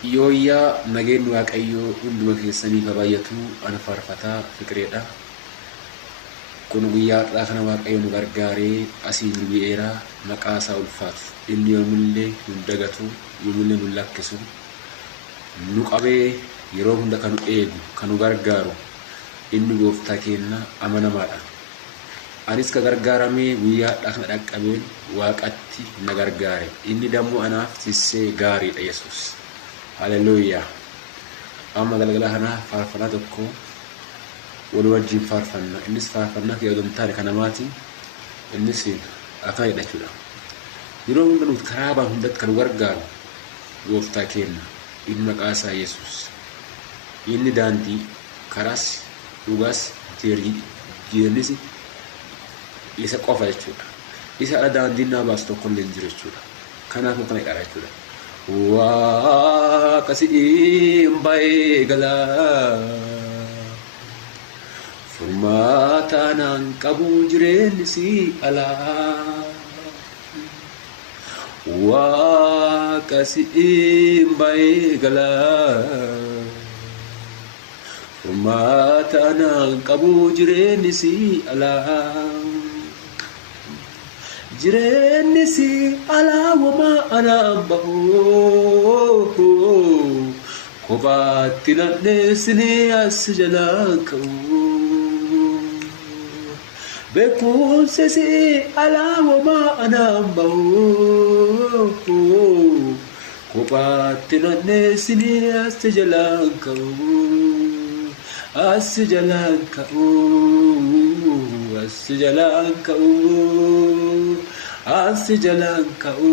Yooyyaa nageen waaqayyoo hunduma keessanii kabaayatu ana faarfataa fiqireedha. Kun guyyaadhaa kana waaqayyo nu gargaaree asiin bu'eera maqaa isaa ulfaatu. Inni yoomillee nu dagatu, yoomillee nu lakkisu, nu qabee yeroo hunda kan nu eegu, kan nu gargaaru. Inni gooftaa keenya amanamaadha. Anis ka gargaaramee guyyaadhaa kana dhaqqabeen waaqatti na gargaare. Inni dammoo anaaf tissee gaariidha Yesuus. Hallelujah. Amma galgala kana faarfannaa tokko wal wajjin faarfanna. Innis faarfannaa yaadamtaare kanamaati. Innis akka jedhachuudha. Yeroo hunda nuti karaa baan hundatti kan gargaaru gooftaa keenya. Inni maqaa isaa Yesuus. Inni daandii karaas dhugaas jireenyis isa qofa jechuudha. Isa ala daandiin naa baasu tokko illee hin jiru jechuudha. Kanaafuu kana qara jechuudha. Waaqa si'iin baay'ee galaa furmaata naan qabu jireenyi si alaa. Waaqa si'iin baay'ee galaa furmaata naan qabu jireenyi si alaa. Jireenyi si alaa wama anaan bahu kophaatti nanneessinee as jalaan ka'u. Beekumsi si alaa wama anaan bahu kophaatti nanneessinee as jalaan ka'u. As jalaan ka'u. As jalaan ka'u. As jalaan ka'u.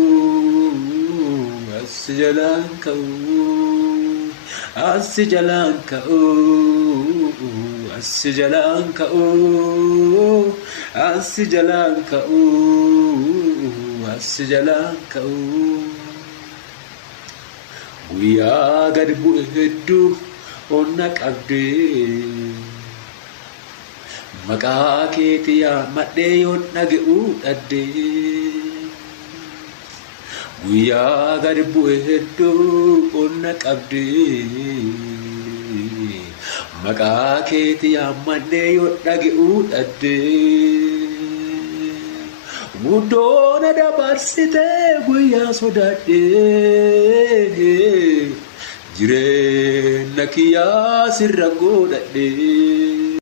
As jalaan ka'u. As jalaan ka'u. As jalaan ka'u. As jalaan ka'u. As jalaan ka'u. Guyyaa gad bu'e hedduu onna qabdee maqaa keetii yaammadhee yoon dhaga'uu dhaddee. Guyyaa gad bu'e hedduu onna qabdee maqaa keetii yaammadhee yoon dhaga'uu dhaddee. Guddoona dabarsitee guyyaa sodaadhee jireenya kiyyaa sirra godhadhee.